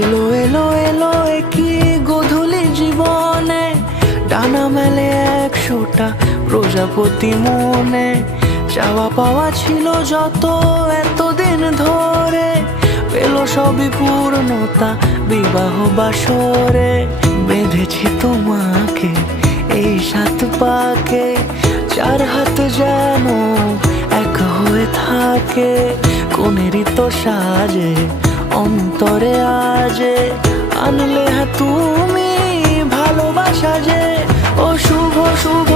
এলো এলো এলো একই গধূলি জীবনে, ডানা মেলে 100টা প্রজাপতি মনে। চাওয়া পাওয়া ছিল যত এতদিন ধরে, পেল সবই পূর্ণতা বিবাহ বাসরে। বেঁধেছি তোমাকে এই 7 পাকে, 4 হাত যেন এক হয়ে থাকে। কোনেরই তো সাজে অন্তরে আজে, আনলে তুমি ভালোবাসা যে। ও শুভ শুভ